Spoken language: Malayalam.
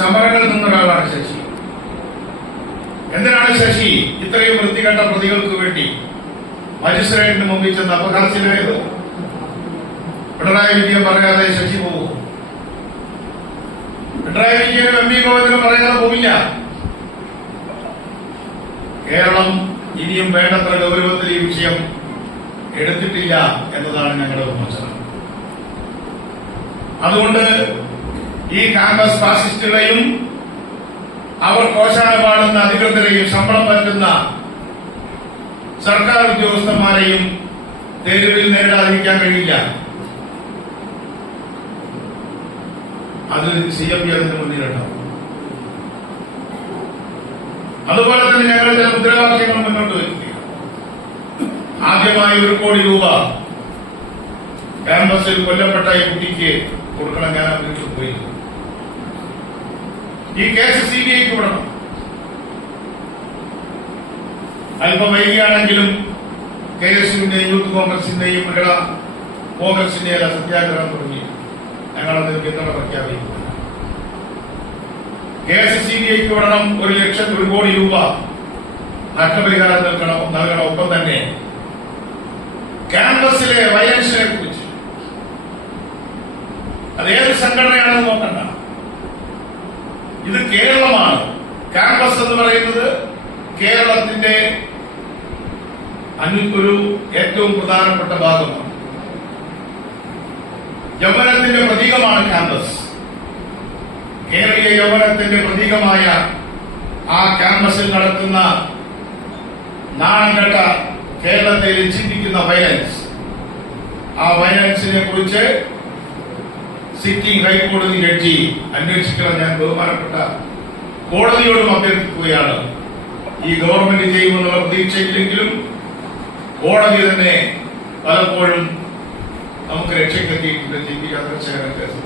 സമരങ്ങളിൽ നിന്നൊരാളാണ് ശശി. എന്തിനാണ് ശശി ഇത്രയും വൃത്തികെട്ട പ്രതികൾക്ക് വേണ്ടി മജിസ്ട്രേറ്റിന് മുമ്പിൽ ചെന്ന് അപഹാസ്യനായത് പിണറായി വിജയൻ പറയാതെ ശശി പോകും പിണറായി വിജയനും എം പി ഗോവിന്ദനും പറയാതെ പോവില്ല. കേരളം ഇനിയും വേണ്ടത്ര ഗൗരവത്തിൽ ഈ വിഷയം എടുത്തിട്ടില്ല എന്നതാണ് ഞങ്ങളുടെ വിമർശനം അതുകൊണ്ട് ഈ കാമ്പസ് ഫാസിസ്റ്റുകളെയും അവർ കോശാല പാടുന്ന അധികൃതരെയും ശമ്പളം പറ്റുന്ന സർക്കാർ ഉദ്യോഗസ്ഥന്മാരെയും തെരുവിൽ നേരിടാതിരിക്കാൻ കഴിയില്ല. അത് സി എം പി അതിന് മുന്നിലുണ്ടാവും അതുപോലെ തന്നെ ഞങ്ങൾ ചില മുദ്രാവാക്യങ്ങൾ മുന്നോട്ട് വയ്ക്കുക ആദ്യമായി ഒരു കോടി രൂപ ക്യാമ്പസിൽ കൊല്ലപ്പെട്ട ഈ കുട്ടിക്ക് കൊടുക്കണം ഞാൻ ആ വീട്ടിൽ പോയി ഈ കേസ് സി ബി ഐക്ക് വിടണം. അല്പം വൈകിയാണെങ്കിലും കെ എസ് യുവിന്റെയും യൂത്ത് കോൺഗ്രസിന്റെയും മഹിളാ കോൺഗ്രസിന്റെ എല്ലാം സത്യാഗ്രഹം തുടങ്ങി. ഞങ്ങളത് പിന്തുണ പ്രഖ്യാപിക്കുന്നു. കേസ് സി ബി ഐക്ക് വിടണം ഒരു ലക്ഷം ഒരു കോടി രൂപ. നഷ്ടപരിഹാരം നൽകണം നൽകണം ഒപ്പം തന്നെ ക്യാമ്പസിലെ വയലൻസിനെ കുറിച്ച്. അത് ഏത് സംഘടനയാണെന്ന് നോക്കണ്ട. ഇത് കേരളമാണ്. ക്യാമ്പസ് എന്ന് പറയുന്നത് കേരളത്തിന്റെ ഒരു ഏറ്റവും പ്രധാനപ്പെട്ട ഭാഗമാണ്. യൗവനത്തിന്റെ പ്രതീകമാണ് ക്യാമ്പസ് കേരളീയ യൗവനത്തിന്റെ പ്രതീകമായ ആ ക്യാമ്പസിൽ നടത്തുന്ന നാണംകെട്ട കേരളത്തെ രചിപ്പിക്കുന്ന വയലൻസ് ആ വയലൻസിനെ കുറിച്ച് സിറ്റിംഗ് ഹൈക്കോടതി ജഡ്ജി അന്വേഷിക്കണം ഞാൻ ബഹുമാനപ്പെട്ട കോടതിയോടും അഭ്യർത്ഥിക്കുകയാണ്. ഈ ഗവൺമെന്റ് ചെയ്യുമെന്നുള്ള പ്രതീക്ഷയില്ലെങ്കിലും കോടതി തന്നെ പലപ്പോഴും നമുക്ക് രക്ഷയ്ക്കെത്തിയിട്ടുണ്ട്. G P Chandrasekharan case